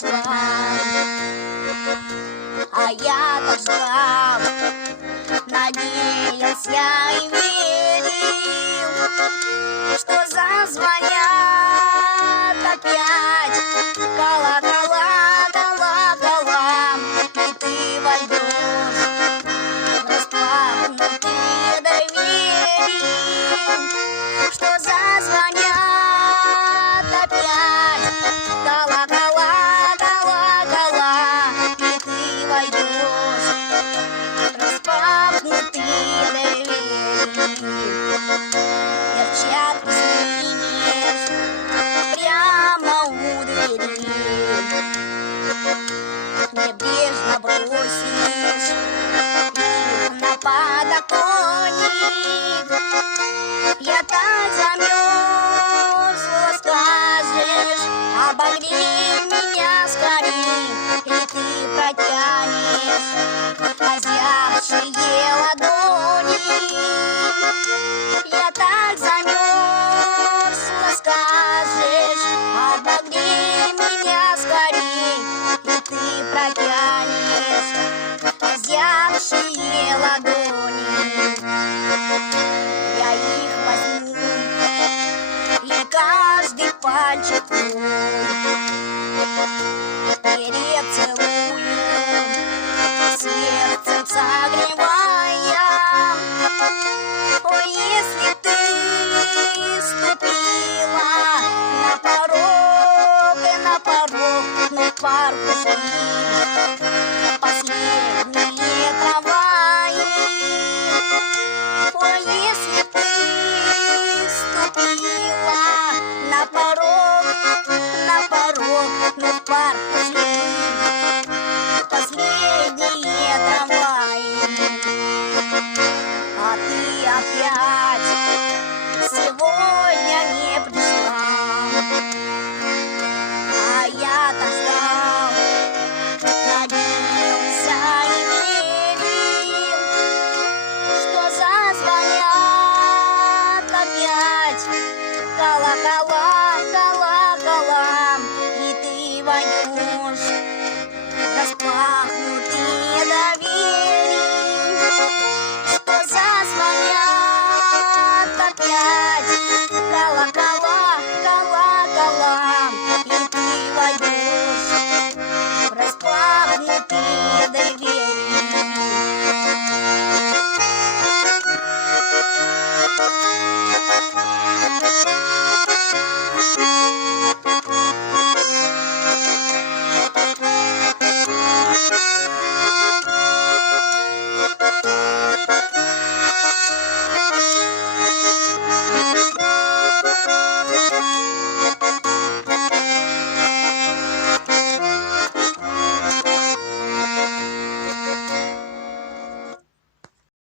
пришла. А я так ждал, надеялся и верил, что зазвонят опять колокола, колокола, и ты войдешь в распахнутые двери, что зазвонят опять колокола, колокола, и ты войдешь в распахнутые двери. Перчатки снимешь прямо у двери, небрежно бросишь их на подоконник. Я так замерзла, скажешь, обогрей меня скорей, и ты протянешь озябшие ладони. Я так замерзла, скажешь, обогрей меня скорей, и ты протянешь озябшие ладони. Я их возьму, и каждый пальчик перецелую, сердцем согревая. Ой, если ты ступила на порог, но в парк ушли последние трамваи. Ой, если ты ступила на порог, но в парк ушли последние трамваи. А ты опять сегодня не пришла. А я так ждал, надеялся и верил, что зазвонят опять колокола, колокола.